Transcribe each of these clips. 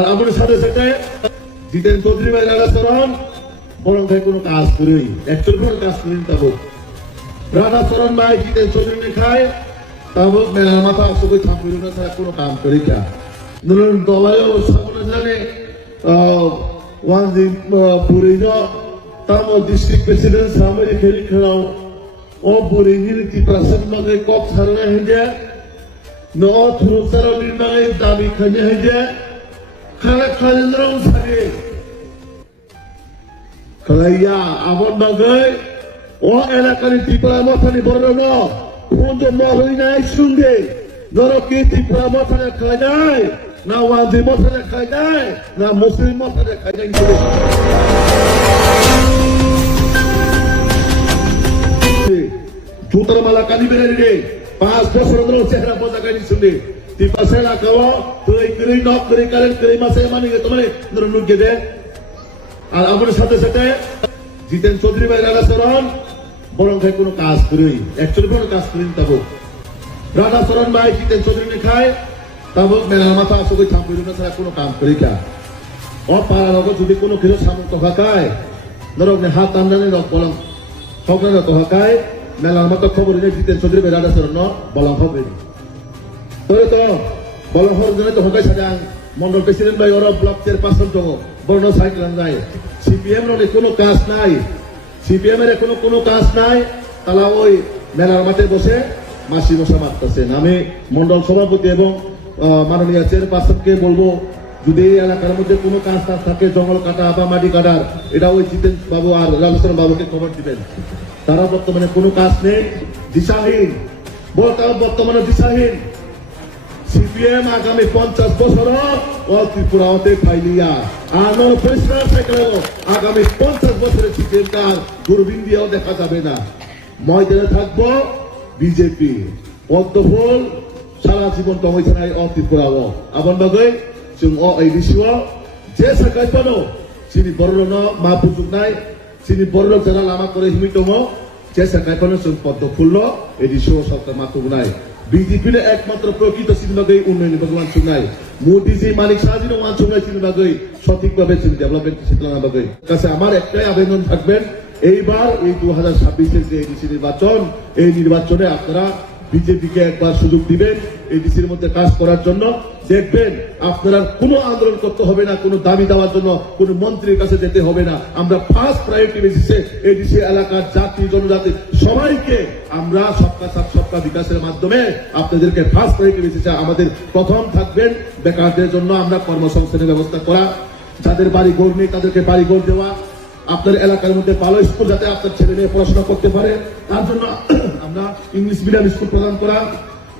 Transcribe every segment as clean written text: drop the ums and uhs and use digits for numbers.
আর আমাদের সাথে সাথে জিতেন চৌধুরী ভাই রাধাচরণ বরং ভাই কোনো কাজ করেই একচুয়ালি কোনো কাজ করেন তাবো রাধাচরণ ভাই জিতেন চৌধুরী খায় তাবো মেলার মাথা আসলে থামবিল না তারা কোনো কাম করে কা নুন দলায়ও সামনে জানে ওয়ান দিন পুরিজ তামো ডিস্ট্রিক্ট প্রেসিডেন্ট সামনে খেলি খেলাও ও পুরিজির ত্রিপ্রাসের মধ্যে কক সারনে হয়ে ন থুরুসারো নির্মাণে দাবি খানে হয়ে খালে খালেন্দ্রও থাকে খালাইয়া আমার বাগাই ও এলাকার ত্রিপুরা মথানি বড় না কোন মহই নাই সঙ্গে ধরো কি ত্রিপুরা মথানে খাই নাই না ওয়াজি মথানে খাই নাই না মুসলিম মথানে খাই নাই জুতার মালা কানি বেড়ে রে 5 বছর ধরে চেহারা বোঝা গাড়ি শুনে ত্রিপাশে লাগাও তুই করি নক করি কারেন্ট করি মাসে মানে তোমার নুকে দে আর আমাদের সাথে সাথে জিতেন চৌধুরী ভাই রাধাচরণ বরং ভাই কোনো কাজ করেই একচুয়ালি কোনো কাজ করেন তাবো রাধাচরণ ভাই জিতেন চৌধুরী খায় তাবো মেলার মাথা আসলে থামবিল না তারা কোনো কাম করে কা ও পাড়ার লোক যদি কোনো কিছু সামর্থ্য হাকায় ধরো হাত আমদানি লোক বললাম সকালে তো হাকায় মেলার মতো খবর নিয়ে জিতেন চৌধুরী ভাই রাধাচরণ বলা হবে তবে তো বলা হওয়ার জন্য তো হকাই সাজান মন্ডল প্রেসিডেন্ট ভাই ওরা ব্লক চেয়ারপারসন তো বর্ণ সাইকেল নাই সিপিএম এর কোনো কাজ নাই সিপিএম এর কোনো কাজ নাই তারা ওই মেলার মাঠে বসে মাসি মশা মারতেছেন আমি মন্ডল সভাপতি এবং মাননীয় চেয়ারপারসনকে বলবো যদি এই এলাকার মধ্যে কোনো কাজ না থাকে জঙ্গল কাটা বা মাটি কাটার এটা ওই জিতেন বাবু আর রামচন্দ্র বাবুকে খবর দিবেন তারা বর্তমানে কোনো কাজ নেই দিশাহীন বর্তমানে দিশাহীন সিপিএম আগামী 50 বছর ও ত্রিপুরাতে ফাইলিয়া আমার পরিষ্কার থাকলেও আগামী 50 বছরের সিপিএম কার দূরবীন দিয়েও দেখা যাবে না ময়দানে থাকবো বিজেপি পদ্মফুল সারা জীবন কমেছে নাই ও ত্রিপুরাও আবার বাগে जों এই বিষয় যে সাকাই পানো চিনি বড় মা পুজুক নাই চিনি বড় যারা লামা করে হিমি দङ যে সাকাই পানো जों পদ্মফুল এই বিষয় সরকার মাতুক নাই বিজেপির একমাত্র প্রকৃত সিনেমাকে উন্নয়ন ভগবান শুনাই মোদীজি মালিক শাহজির ওয়ানসুঙ্গাই সিনেমাকে সঠিকভাবে ডেভেলপমেন্ট সিনেমাকে কাছে আমার একটাই আবেদন থাকবেন এইবার এই 2026-এর যে এডিসি নির্বাচন এই নির্বাচনে আপনারা বিজেপিকে একবার সুযোগ দিবেন এডিসির মধ্যে কাজ করার জন্য দেখবেন আপনারা কোনো আন্দোলন করতে হবে না কোনো দাবি দেওয়ার জন্য কোনো মন্ত্রীর কাছে যেতে হবে না আমরা ফার্স্ট প্রায়োরিটি বেসিসে এডিসি এলাকার জাতি জনজাতি সবাইকে আমরা সবকা সাথ সবকা বিকাশের মাধ্যমে আপনাদেরকে ফার্স্ট প্রায়োরিটি বেসিসে আমাদের প্রথম থাকবেন বেকারদের জন্য আমরা কর্মসংস্থানের ব্যবস্থা করা যাদের বাড়ি ঘর নেই তাদেরকে বাড়ি ঘর দেওয়া আপনার এলাকার মধ্যে ভালো স্কুল যাতে আপনার ছেলে মেয়ে পড়াশোনা করতে পারে তার জন্য আমরা ইংলিশ মিডিয়াম স্কুল প্রদান করা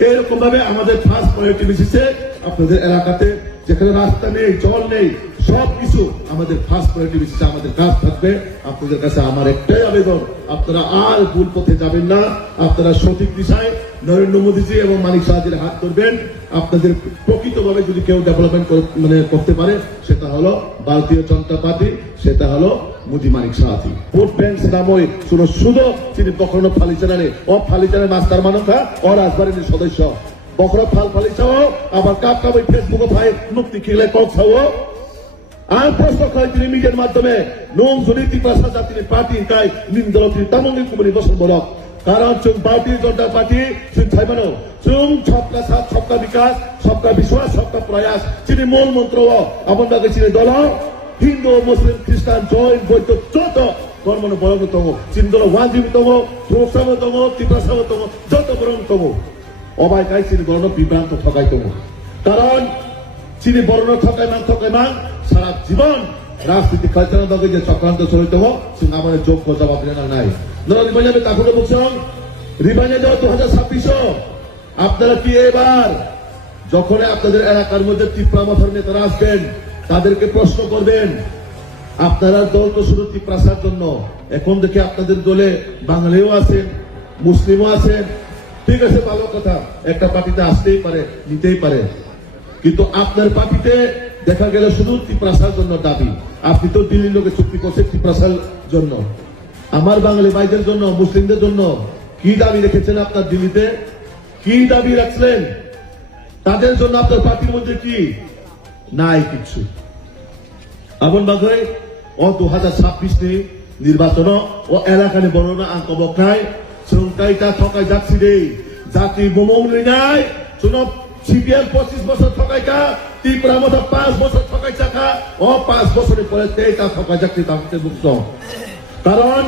এরকম ভাবে আমাদের ফার্স্ট প্রায়োরিটি বেসিসে আপনাদের এলাকাতে যেখানে রাস্তা নেই জল নেই সবকিছু আমাদের ফার্স্ট প্রায়োরিটি বেসিসে আমাদের কাজ থাকবে আপনাদের কাছে আমার একটাই আবেদন আপনারা আর ভুল পথে যাবেন না আপনারা সঠিক দিশায় নরেন্দ্র মোদীজি এবং মানিক শাহজির হাত ধরবেন আপনাদের প্রকৃতভাবে যদি কেউ ডেভেলপমেন্ট করতে পারে সেটা হলো ভারতীয় জনতা পার্টি সেটা হলো মোদী মানিক শাহজি ভোট ব্যাংক নামই শুনো শুধু তিনি কখনো ফালিচানে ও ফালিচানের মাস্টার মানকা ও রাজবাড়ির সদস্য বখরা ফালিচাও আবার কাপ কাপ ফেসবুকে ভাই মুক্তি খেলে কক ছাও আর প্রশ্ন করে তিনি মিডিয়ার মাধ্যমে নোং জনিতি প্রসাদ জাতির পার্টি তাই নিন্দল তিনি তামঙ্গি কুমারী বসন বলক কারণ जों भारतीय जनता पार्टी जों थाइबानो जों सबका साथ सबका विकास सबका विश्वास सबका प्रयास चिनि मूल मंत्र अपन बागे चिनि दल हिंदू मुस्लिम ख्रिस्टान जैन बौद्ध जत धर्मनो बरं दङ चिनि दल वाजिब दङ थोसाबो दङ टिप्रासाबो दङ जत बरं दङ अबाय गाय चिनि दल बिभ्रांत ठगाय दङ কারণ চিনি বর্ণ ঠকাইমান সারা জীবন রাজনীতি কালচারের বাগে যে চক্রান্ত চলিত जों আমাদের যোগ্য জবাব দেনা নাই রিবাইনে কাকুকে বলছেন রিবাইনে যাও 2026 আপনারা কি এবার যখন আপনাদের এলাকার মধ্যে ত্রিপুরা মথার নেতারা আসবেন তাদেরকে প্রশ্ন করবেন আপনারা দল তো শুধু ত্রিপুরার জন্য এখন দেখে আপনাদের দলে বাঙালিও আছেন মুসলিমও আছেন ঠিক আছে ভালো কথা একটা পার্টিতে আসতেই পারে নিতেই পারে কিন্তু আপনার পার্টিতে দেখা গেল শুধু ত্রিপুরার জন্য দাবি আপনি তো দিল্লির লোকে চুক্তি করছেন ত্রিপুরার জন্য আমার বাঙালি ভাইদের জন্য মুসলিমদের জন্য কি দাবি রেখেছেন আপনার দিল্লিতে কি দাবি রাখলেন তাদের জন্য আপনার পার্টির মধ্যে কি নাই কিছু abon bagai o 2026 ni নির্বাচন ও এলাকানি বর্ণনা আঙ্কবকাই সংকাইটা ঠকাই যাচ্ছি রে জাতি বোমনি নাই শুনো সিপিএম 25 বছর ঠকাইকা ত্রিপুরা মতো 5 বছর ঠকাই চাকা ও 5 বছরের পরে তেইটা ঠকাই যাচ্ছি তাহলে মুক্ত কারণ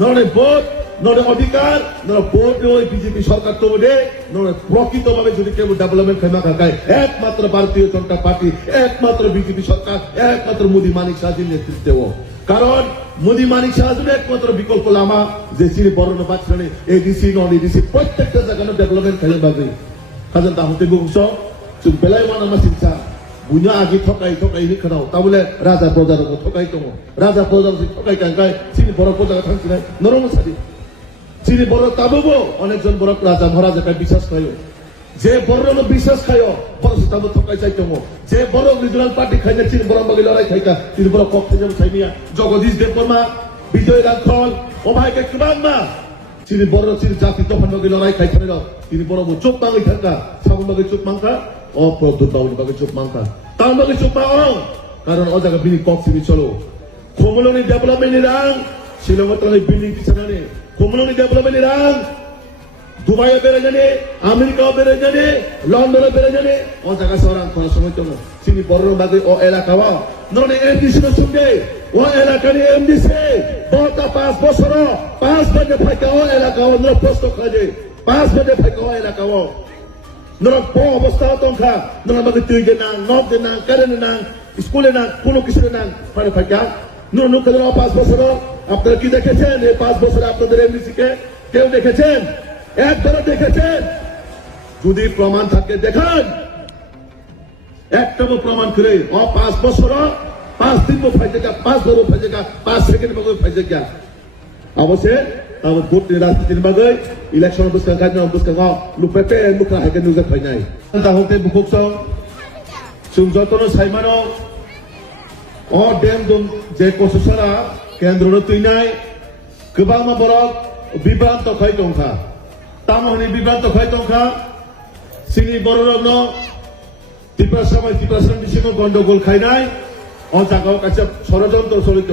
নরে ভোট নরে অধিকার নরে ভোট ওই বিজেপি সরকার তো বলে নরে প্রকৃতভাবে যদি কেউ ডেভেলপমেন্ট খেমা খায় একমাত্র ভারতীয় জনতা পার্টি একমাত্র বিজেপি সরকার একমাত্র মোদী মানিক শাহজির নেতৃত্বে কারণ মোদী মানিক শাহজির একমাত্র বিকল্প লামা যে সিনে বড় বাচ্চানে এডিসি নন এডিসি প্রত্যেকটা জায়গায় ডেভেলপমেন্ট খেলে পাবে কাজে তাহলে বুঝছ তুমি বেলায় মানা চিন্তা বুঝা আগে ঠকাই নি খাও তাহলে রাজা প্রজার ঠকাই তো রাজা প্রজার ঠকাই কাঙ্কাই চিনি বড় প্রজা থাকছি না নরম সারি চিনি বড় তাবো অনেকজন বড় রাজা মহারাজা বিশ্বাস খায় যে বড় বিশ্বাস খায় বড় তাবো ঠকাই চাইতো যে বড় রিজনাল পার্টি খাই না চিনি বড় বাকি লড়াই খাইকা তিনি বড় পক্ষে যেমন খাইনিয়া জগদীশ দেববর্মা বিজয় রাখল ও ভাইকে কিমান মা চিনি বড় চিনি জাতি তখন বাকি লড়াই খাইছে না তিনি বড় চোখ বাঙালি থাকা সাবন বাকি চোখ মাংকা ও প্রদ্যুৎ বাবুর বাকি চোখ মাংকা তার বাকি চোখ মাও কারণ ও জায়গা বিনি কক চিনি চলো খোমলনি ডেভেলপমেন্ট রাং শিলংতলি বিল্ডিং পিছনে খোমলনি ডেভেলপমেন্ট রাং দুবাইয়ে বেড়ে জানে আমেরিকাও বেড়ে জানে লন্ডনে বেড়ে জানে ও জায়গা সরাং করার সময় তো চিনি বড় বাকি ও এলাকা ননে এমডিসি সঙ্গে ও এলাকার এমডিসি বড় 5 বছর 5 বাজে ফাইকা ও এলাকা ও প্রশ্ন খাজে 5 বাজে ফাইকা ও এলাকা ও নরক প অবস্থা তংখা নরক বাকি তুই যে না নব যে না কারেন্ট না স্কুলে না কোনো কিছু না পারে ফাইকা নরক নকল 5 বছর আপনারা কি দেখেছেন এই 5 বছর আপনাদের এমডিসি কে কেউ দেখেছেন একবার দেখেছেন যদি প্রমাণ থাকে দেখান একটাও প্রমাণ করে ও 5 বছর 5 দিন ফাইজেগা 5 বছর ফাইজেগা 5 সেকেন্ড বাগে ফাইজেগা অবশ্যই अब भोट राजनीति बागै इलेक्शन बुस्का गाजन बुस्का लुपेपे मुखा हाइके नुजा फाइनाय ता होते बुखोक सो सुम जतनो साइमानो अ डेम दम जे कोससरा केन्द्रनो तुइनाय गोबां मा बरक बिबान्त खाय दंखा तामहनि बिबान्त खाय दंखा सिनि बररनो टिपासन बिसिनो गन्डगोल खायनाय अ जागाव कासे षড়যন্ত্র চলিত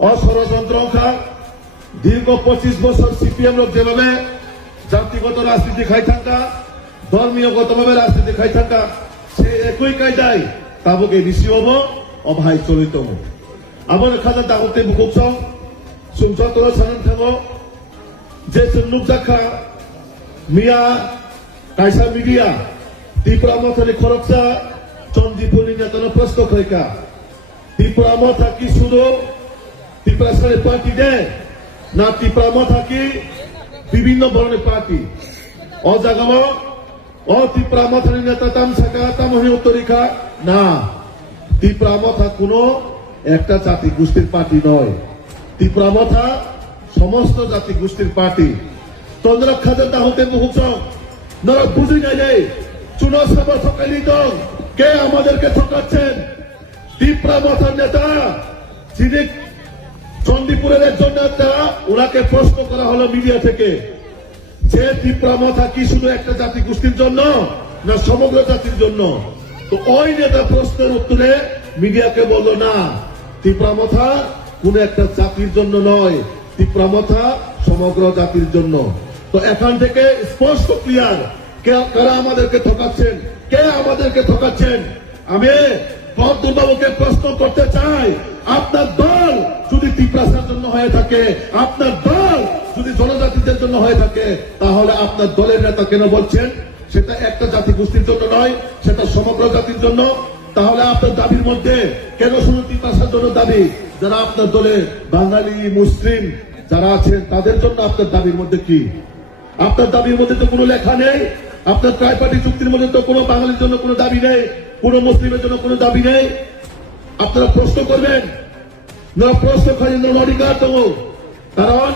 अ ষড়যন্ত্রखा দীর্ঘ 25 বছর সিপিএম লোক যেভাবে জাতিগত রাজনীতি খাই থাকা ধর্মীয়গতভাবে রাজনীতি খাই থাকা সে একই কায়দায় তাবকে ঋষি হব অভাই চলিত আমার খাজা দাগতে বুকসং সুমসতর সানান থাকো যে সুন্নুক জাখা মিয়া কাইসা মিডিয়া ত্রিপুরা মথানি খরকসা চন্দিপুরি নেতন প্রশ্ন খাইকা ত্রিপুরা মথা কি শুধু ত্রিপুরা সারে পার্টি দেয় না ত্রিপুরা থাকি বিভিন্ন ধরনের পার্টি অজাগাম ও ত্রিপুরা মাথানি নেতা তাম থাকা তামহনি উত্তরিখা না ত্রিপুরা মাথা কোনো একটা জাতি গোষ্ঠীর পার্টি নয় ত্রিপুরা মাথা সমস্ত জাতি গোষ্ঠীর পার্টি তোমরা খাদের হতে মুহূর্ত নরা বুঝি না যায় চুনো সভা ঠকাইলি দল কে আমাদেরকে ঠকাচ্ছেন ত্রিপুরা মাথার নেতা যিনি চন্দিপুরের একজন নেতা ওনাকে প্রশ্ন করা হলো মিডিয়া থেকে যে ত্রিপুরা মাথা কি শুধু একটা জাতি গোষ্ঠীর জন্য না সমগ্র জাতির জন্য তো ওই নেতা প্রশ্নের উত্তরে মিডিয়াকে বলল না ত্রিপুরা মাথা কোন একটা জাতির জন্য নয় ত্রিপুরা মাথা সমগ্র জাতির জন্য তো এখান থেকে স্পষ্ট ক্লিয়ার কারা আমাদেরকে ঠকাচ্ছেন কে আমাদেরকে ঠকাচ্ছেন আমি বাবুকে প্রশ্ন করতে চাই আপনার দল যদি ত্রিপুরার জন্য হয়ে থাকে আপনার দল যদি জনজাতিদের জন্য হয়ে থাকে তাহলে আপনার দলের নেতা কেন বলছেন সেটা একটা জাতি গোষ্ঠীর জন্য নয় সেটা সমগ্র জাতির জন্য তাহলে আপনার দাবির মধ্যে কেন শুধু ত্রিপুরার জন্য দাবি যারা আপনার দলে বাঙালি মুসলিম যারা আছেন তাদের জন্য আপনার দাবির মধ্যে কি আপনার দাবির মধ্যে তো কোনো লেখা নেই আপনার ট্রাইপার্টি চুক্তির মধ্যে তো কোনো বাঙালির জন্য কোনো দাবি নেই কোন মুসলিমের জন্য কোনো দাবি নেই আপনারা প্রশ্ন করবেন না প্রশ্ন করেন না অধিকার তো কারণ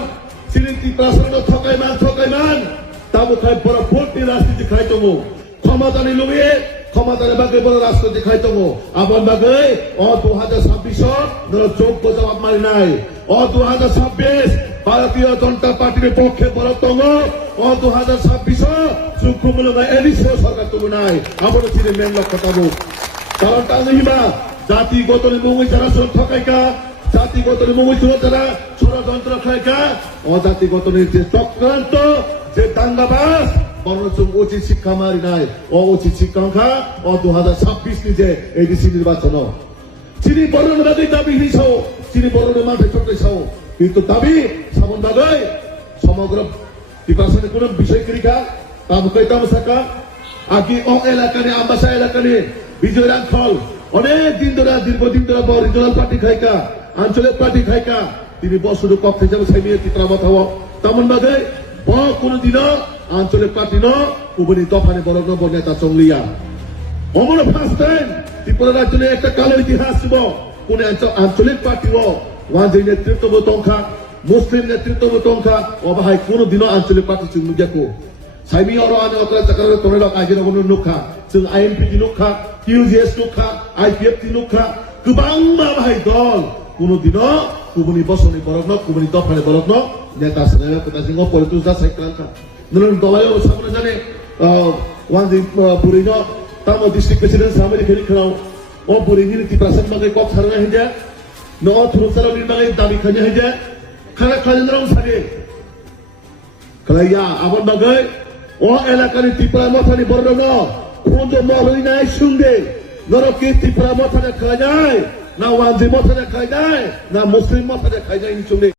সিরিতি প্রাসন্ন ঠকাই মান তাবো খাই বড় ভোট রাজনীতি খাই তো ক্ষমতা নি লুবিয়ে ক্ষমতার বাগে বড় রাজনীতি খাই তো আবার বাগে 2026 যোগ্য জবাব মারি নাই 2026 ভারতীয় জনতা পার্টির পক্ষে বড় তঙ্গ 2026 সুপ্রিম এডিসি সরকার তো নাই আবার চিনে মেন লক্ষ্য তাবো kawan tak lima jati gotong mungui cara surat thakaika jati gotong mungui surat cara surat যন্ত্র খাইকা ও জাতি গঠন যে চক্রান্ত যে দাঙ্গাবাজ বর্ণচুম উচিত শিক্ষা মারি নাই ও উচিত শিক্ষা ও 2026 নিজে এডিসি নির্বাচন চিনি বর্ণবাদী দাবি হিসাও চিনি বর্ণের মাঠে চক্রে ছাও কিন্তু দাবি সামন বাগাই সমগ্র নির্বাচনে কোন বিষয় করিকা তামকাই তামসাকা আকি ও এলাকানে আমবাসা এলাকানে বিজয় রাখল অনেক দিন ধরে দীর্ঘদিন ধরে রিজনাল পার্টি খাইকা আঞ্চলিক পার্টি খাইকা তিনি বছর কক্ষ হিসাবে সাইমিয়ে চিত্রামত হওয়া তেমন বাদে কোনদিনও আঞ্চলিক পার্টি ন উবনি দফানে বড় নেতা চংলিয়া অমর ফার্স্ট টাইম ত্রিপুরা রাজ্যে একটা কালো ইতিহাস ছিল কোন আঞ্চলিক পার্টি ওয়ানজি নেতৃত্ব তংখা মুসলিম নেতৃত্ব তংখা অবাহাই কোনদিনও আঞ্চলিক পার্টি চিহ্ন দেখো সাইমি অর আনে অতরা চাকারে তোরে আইজেন বন নুখা जों आईएनपी नुखा किउजिएस नुखा आईपीएफ नुखा गोबां बाहाय दल কোনদিনও কুবনি বসনি বরগ্ন কুবনি দফানে বরগ্ন নেতা সঙ্গে কথা সিংহ পলিটিক্স দা সাইক্রান্তা নন দলায় সামনে জানে ওয়ানজি পুরিন তামো ডিস্ট্রিক্ট প্রেসিডেন্ট সামনে খেলি খেলাও ও পুরিনি 30% মাগে কক সারা হইজা ন থুরসারা নির্মাণে দাবি খাজে হইজা খানা খাজেন্দ্রম সাগে খালাইয়া আবার বাগে ও এলাকার ত্রিপুরা মথানি বরগ্ন কোন মহলই নাই সঙ্গে নরকে ত্রিপুরা মথানে খায় যায় না ওয়ানজি মথানে খায় যায় না মুসলিম মথানে খায় যায় নি সঙ্গে